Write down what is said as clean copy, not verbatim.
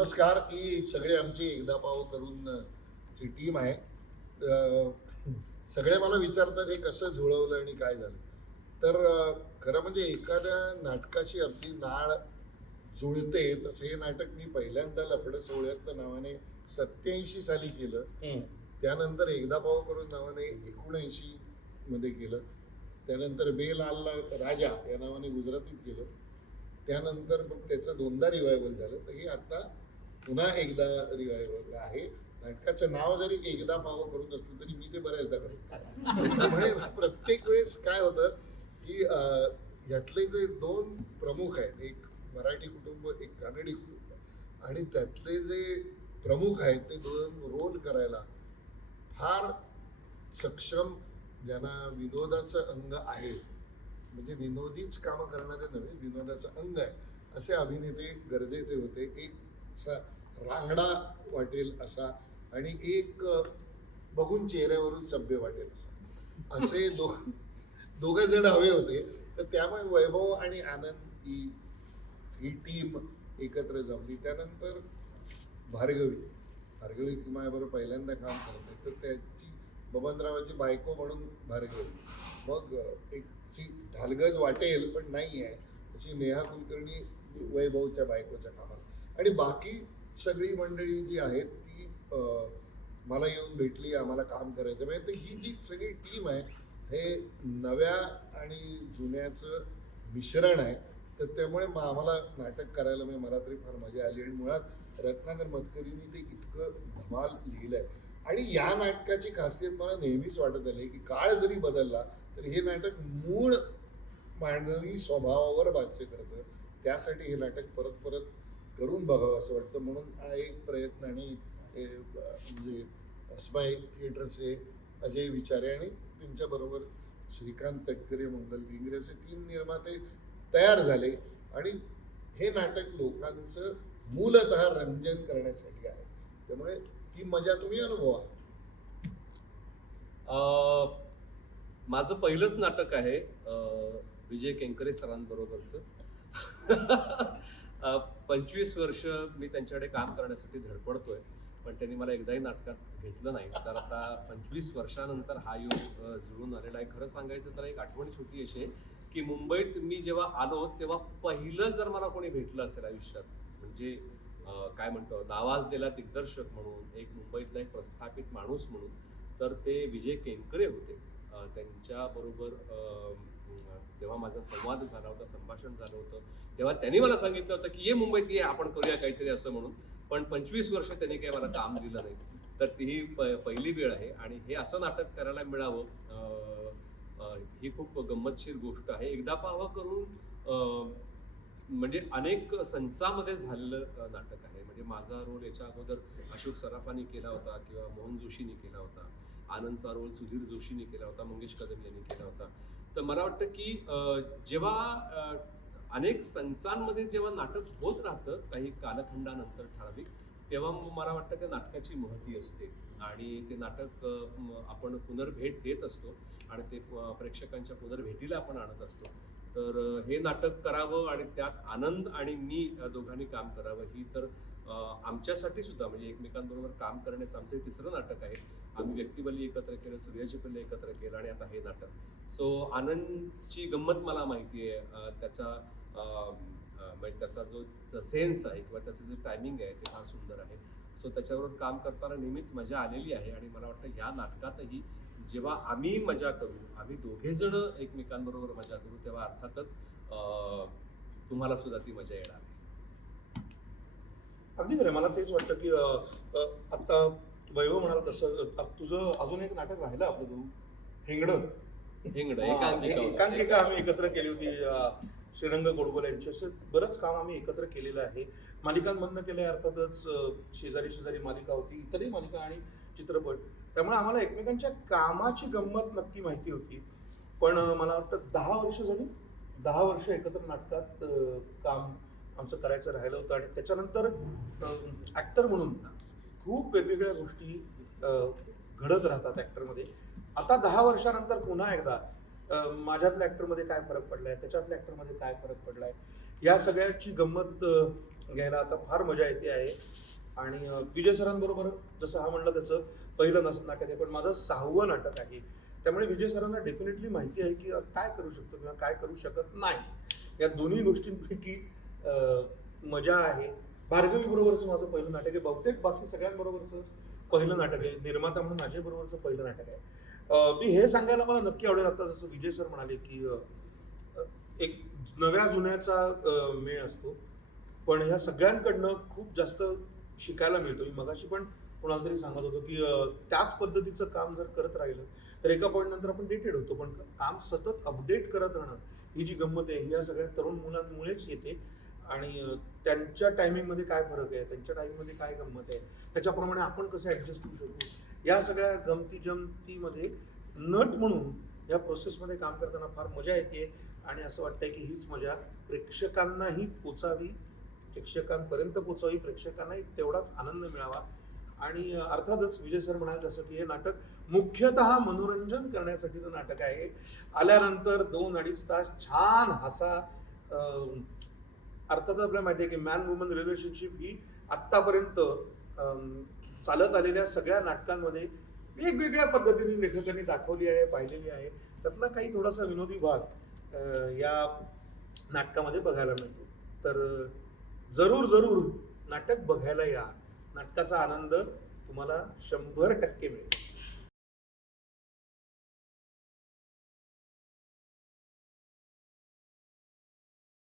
नमस्कार. ही सगळे आमची एकदा पाव करून ची टीम आहे. अ, सगळे मला विचारतात हे कसं जुळवलं आणि काय झालं. तर खरं म्हणजे एखाद्या नाटकाची आपली नाळ जुळते तसं हे नाटक मी पहिल्यांदा लफडं सोहळ्यात नावाने 87 साली केलं. त्यानंतर एकदा पाव करून नावाने 79 मध्ये केलं. त्यानंतर बेलालला राजा या नावाने गुजरातीत केलं. त्यानंतर मग त्याचं दोनदा रिवायवल झालं. तर हे आता पुन्हा एकदा रिवायवल आहे. नाटकाचं नाव जरी एकदा पाव करून असलं तरी मी ते बऱ्याचदा करतो. म्हणजे प्रत्येक वेळेस काय होतं की ह्यातले जे दोन प्रमुख आहेत, एक मराठी कुटुंब, एक कानडी कुटुंब, आणि त्यातले जे प्रमुख आहेत ते दोन रोल करायला फार सक्षम, ज्यांना विनोदाचं अंग आहे, म्हणजे विनोदीच कामं करणारे नव्हे, विनोदाचं अंग आहे असे अभिनेते गरजेचे होते. एक असा रांगडा वाटेल असा आणि एक बघून चेहऱ्यावरून सभ्य वाटेल असा, असे दोघं जण हवे होते. तर त्यामुळे वैभव आणि आनंद ही टीम एकत्र जमली. त्यानंतर भार्गवी माझ्याबरोबर पहिल्यांदा काम करते, तर त्याची बबनरावाची बायको म्हणून भार्गवी. मग एक ढालगज वाटेल पण नाही आहे अशी नेहा कुलकर्णी वैभवच्या बायकोच्या कामात. आणि बाकी सगळी मंडळी जी आहेत ती मला येऊन भेटली, आम्हाला काम करायचं. म्हणजे ही जी सगळी टीम आहे हे नव्या आणि जुन्याचं मिश्रण आहे. तर त्यामुळे आम्हाला नाटक करायला मला तरी फार मजा आली. आणि मुळात रत्नाकर मतकरींनी ते इतकं धमाल लिहिलं आहे. आणि या नाटकाची खासियत मला नेहमीच वाटत आली की काळ जरी बदलला तरी हे नाटक मूळ मानवी स्वभावावर भाष्य करतं. त्यासाठी हे नाटक परत परत करून बघावं असं वाटतं. म्हणून हा एक प्रयत्न. आणि म्हणजे अस्माई थिएटरचे अजय विचारे आणि त्यांच्याबरोबर श्रीकांत तटकरे, मंगल भिंगरे असे 3 निर्माते तयार झाले. आणि हे नाटक लोकांचं मूलतः रंजन करण्यासाठी आहे. त्यामुळे ही मजा तुम्ही अनुभवा. माझं पहिलंच नाटक आहे विजय केंकरे सरांबरोबरचं. 25 वर्ष मी त्यांच्याकडे काम करण्यासाठी धडपडतोय, पण त्यांनी मला एकदाही नाटकात घेतलं नाही. तर आता 25 वर्षानंतर हा योग जुळून आलेला आहे. खरं सांगायचं तर एक आठवण छोटी अशी आहे की मुंबईत मी जेव्हा आलो तेव्हा पहिलं जर मला कोणी भेटलं असेल आयुष्यात, म्हणजे काय म्हणतो नावाजलेला दिग्दर्शक म्हणून, एक मुंबईतला एक प्रस्थापित माणूस म्हणून, तर ते विजय केंकरे होते. त्यांच्याबरोबर तेव्हा माझा संवाद झाला होता, संभाषण झालं होतं. तेव्हा त्यांनी मला सांगितलं होतं की ये मुंबईत ये, आपण करूया काहीतरी असं म्हणून. पण 25 वर्ष त्यांनी काही मला काम दिलं नाही. तर ती पहिली वेळ आहे. आणि हे असं नाटक करायला मिळावं ही खूप गंमतशीर गोष्ट आहे. एकदा पाहावा करून म्हणजे अनेक संचामध्ये झालेलं नाटक आहे. म्हणजे माझा रोल याच्या अगोदर अशोक सराफांनी केला होता किंवा मोहन जोशींनी केला होता. आनंदचा रोल सुधीर जोशींनी केला होता, मंगेश कदम यांनी केला होता. तर मला वाटतं की जेव्हा अनेक संचांमध्ये जेव्हा नाटक होत राहतं काही कालखंडानंतर ठराविक, तेव्हा मला वाटतं त्या नाटकाची महती असते. आणि ते नाटक आपण पुनर्भेट देत असतो आणि ते प्रेक्षकांच्या पुनर्भेटीला आपण आणत असतो. तर हे नाटक करावं आणि त्यात आनंद आणि मी दोघांनी काम करावं ही तर आमच्यासाठी सुद्धा, म्हणजे एकमेकांबरोबर काम करण्याचं आमचं हे 3रं नाटक आहे. आम्ही व्यक्तिबली एकत्र केलं, सूर्याची पिल्ले एकत्र केलं आणि आता हे नाटक. सो आनंदची गंमत मला माहिती आहे. म्हणजे त्याचा जो सेन्स आहे किंवा त्याचं जे टायमिंग आहे ते फार सुंदर आहे. सो त्याच्यावर काम करताना नेहमीच मजा आलेली आहे. आणि मला वाटतं ह्या नाटकातही जेव्हा आम्ही मजा करू, आम्ही दोघे जण एकमेकांबरोबर मजा करू, तेव्हा अर्थातच तुम्हाला सुद्धा ती मजा येणार. अगदी खरं. मला तेच वाटतं की आता वैभव म्हणाल तसं तुझं अजून एक नाटक राहिलं आपलं, एकांकिका आम्ही एकत्र केली होती. श्रीरंग गोडबोले यांची असं बरंच काम आम्ही एकत्र केलेलं आहे. मालिकांमधनं केलं आहे अर्थातच. शेजारी मालिका होती, इतरही मालिका आणि चित्रपट. त्यामुळे आम्हाला एकमेकांच्या कामाची गंमत नक्की माहिती होती. पण मला वाटतं 10 वर्ष झाली, 10 वर्ष एकत्र नाटकात काम आमचं करायचं राहिलं होतं. आणि त्याच्यानंतर ॲक्टर म्हणून खूप वेगवेगळ्या गोष्टी घडत राहतात ॲक्टरमध्ये. आता 10 वर्षानंतर पुन्हा एकदा माझ्यातल्या ॲक्टरमध्ये काय फरक पडलाय, त्याच्यातल्या ॲक्टरमध्ये काय फरक पडलाय, या सगळ्याची गंमत घ्यायला आता फार मजा येते आहे. आणि विजय सरांबरोबर जसं हा म्हणलं त्याचं पहिलं नाटक आहे, पण माझं 6वं नाटक आहे. त्यामुळे विजय सरांना डेफिनेटली माहिती आहे की काय करू शकतो किंवा काय करू शकत नाही. या दोन्ही गोष्टींपैकी मजा आहे. भार्गवी बरोबरचं माझं पहिलं नाटक आहे. बहुतेक बाकी सगळ्यांबरोबरचं पहिलं नाटक आहे. निर्माता म्हणून माझ्या बरोबरचं पहिलं नाटक आहे. मी हे सांगायला मला नक्की आवडेल, आता जसं विजय सर म्हणाले की एक नव्या जुन्याचा मेळ असतो, पण ह्या सगळ्यांकडनं खूप जास्त शिकायला मिळतो. मी मगाशी पण कोणाला तरी सांगत होतो की त्याच पद्धतीचं काम जर करत राहिलं तर एका पॉईंट नंतर आपण डेटेड होतो, पण काम सतत अपडेट करत राहणं ही जी गंमत आहे ही या सगळ्या तरुण मुलांमुळेच येते. आणि त्यांच्या टायमिंगमध्ये काय फरक आहे, त्यांच्या टायमिंगमध्ये काय गंमत आहे, त्याच्याप्रमाणे आपण कसं ॲडजस्ट होऊ शकू, या सगळ्या गमती जमतीमध्ये नट म्हणून या प्रोसेसमध्ये काम करताना फार मजा येते. आणि असं वाटतंय की हीच मजा प्रेक्षकांनाही पोचावी, प्रेक्षकांपर्यंत पोचावी, प्रेक्षकांनाही तेवढाच आनंद मिळावा. आणि अर्थातच विजय सर म्हणाले तसं की हे नाटक मुख्यतः मनोरंजन करण्यासाठीचं नाटक आहे. आल्यानंतर 2-2.5 तास छान हसा. अर्थातच आपल्याला माहिती आहे की मॅन वुमन रिलेशनशिप ही आत्तापर्यंत चालत आलेल्या सगळ्या नाटकांमध्ये वेगवेगळ्या पद्धतीने लेखकांनी दाखवली आहे, पाहिलेली आहे. त्यातला काही थोडासा विनोदी भाग या नाटकामध्ये बघायला मिळतो. तर जरूर नाटक बघायला या. नाटकाचा आनंद तुम्हाला 100% मिळेल.